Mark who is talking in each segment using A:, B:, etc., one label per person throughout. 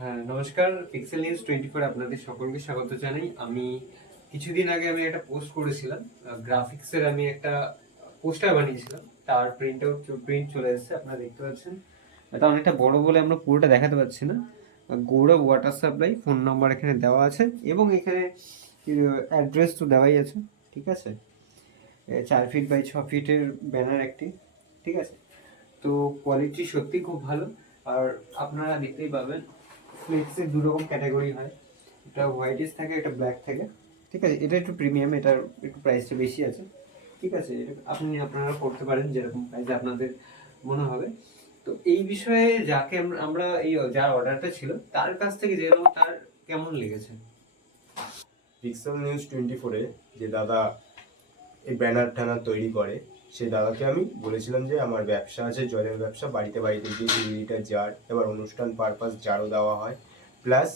A: হ্যাঁ নমস্কার। Pixel news twenty four আপনাদের সকলকে স্বাগত জানাই। আমি কিছুদিন আগে আমি একটা পোস্ট করেছিলাম। গ্রাফিক্সের আমি একটা পোস্টার বানিয়েছিলাম। তার প্রিন্ট আউট প্রিন্ট চলে এসেছে, আপনারা দেখতে পাচ্ছেন। এটা অনেকটা বড় বলে আমরা পুরোটা দেখাতে পাচ্ছি না। Gaurav water supply phone number এখানে দেওয়া আছে এবং এখানে অ্যাড্রেস তো দেওয়াই আছে, ঠিক আছে? চার ফিট বাই ছ ফিটের ব্যানার একটি, ঠিক আছে? তো কোয়ালিটি সত্যি খুব ভালো। আর আপনারা দেখতেই পাবেন ফ্লেক্সের দু রকম ক্যাটাগরি হয়। একটা হোয়াইটিস থাকে, একটা ব্ল্যাক থাকে। ঠিক আছে? এটা একটু প্রিমিয়াম এটার একটু প্রাইসটা বেশি আছে। ঠিক আছে? এটা আপনি, আপনারা করতে পারেন যেরকম প্রাইসে আপনাদের মনে হবে। তো এই বিষয়ে যাকে আমরা- এই যার অর্ডারটা ছিল, তার কাছ থেকে নেব তার কেমন লেগেছে?
B: পিক্সেল নিউজ টোয়েন্টি ফোরে যে দাদা এই ব্যানার ট্যানার তৈরি করে সেই দাদাকে আমি বলেছিলাম যে, আমার ব্যবসা আছে, জলের ব্যবসা, বাড়িতে বাড়িতে গিয়ে দুই লিটার জার, এবার অনুষ্ঠান পারপাস জারও দেওয়া হয়। প্লাস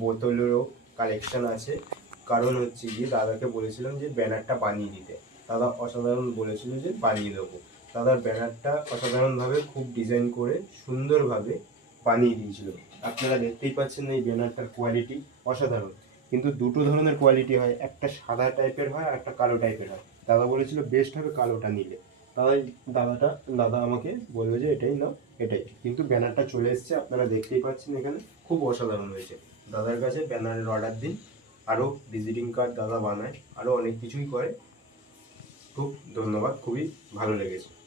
B: বোতলেরও কালেকশন আছে। কারণ হচ্ছে গিয়ে দাদাকে বলেছিলাম যে, ব্যানারটা বানিয়ে দিতে। দাদা অসাধারণ বলেছিল যে, বানিয়ে দেবো। দাদার ব্যানারটা অসাধারণভাবে খুব ডিজাইন করে সুন্দরভাবে বানিয়ে দিয়েছিল। আপনারা দেখতেই পাচ্ছেন এই ব্যানারটার কোয়ালিটি অসাধারণ। কিন্তু দুটো ধরনের কোয়ালিটি হয়। একটা সাদা টাইপের হয় আর একটা কালো টাইপের হয়। দাদা বলেছিল বেস্ট হবে কালোটা নিলে। দাদা দাদাটা, দাদা আমাকে বলল যে এটাই নাও, এটাই। কিন্তু ব্যানারটা চলে এসেছে, আপনারা দেখতেই পাচ্ছেন এখানে। খুব অসাধারণ হয়েছে। দাদার কাছে ব্যানারের অর্ডার দিন। আরও ভিজিটিং কার্ড দাদা বানায় আরও অনেক কিছুই করে। খুব ধন্যবাদ, খুবই ভালো লেগেছে।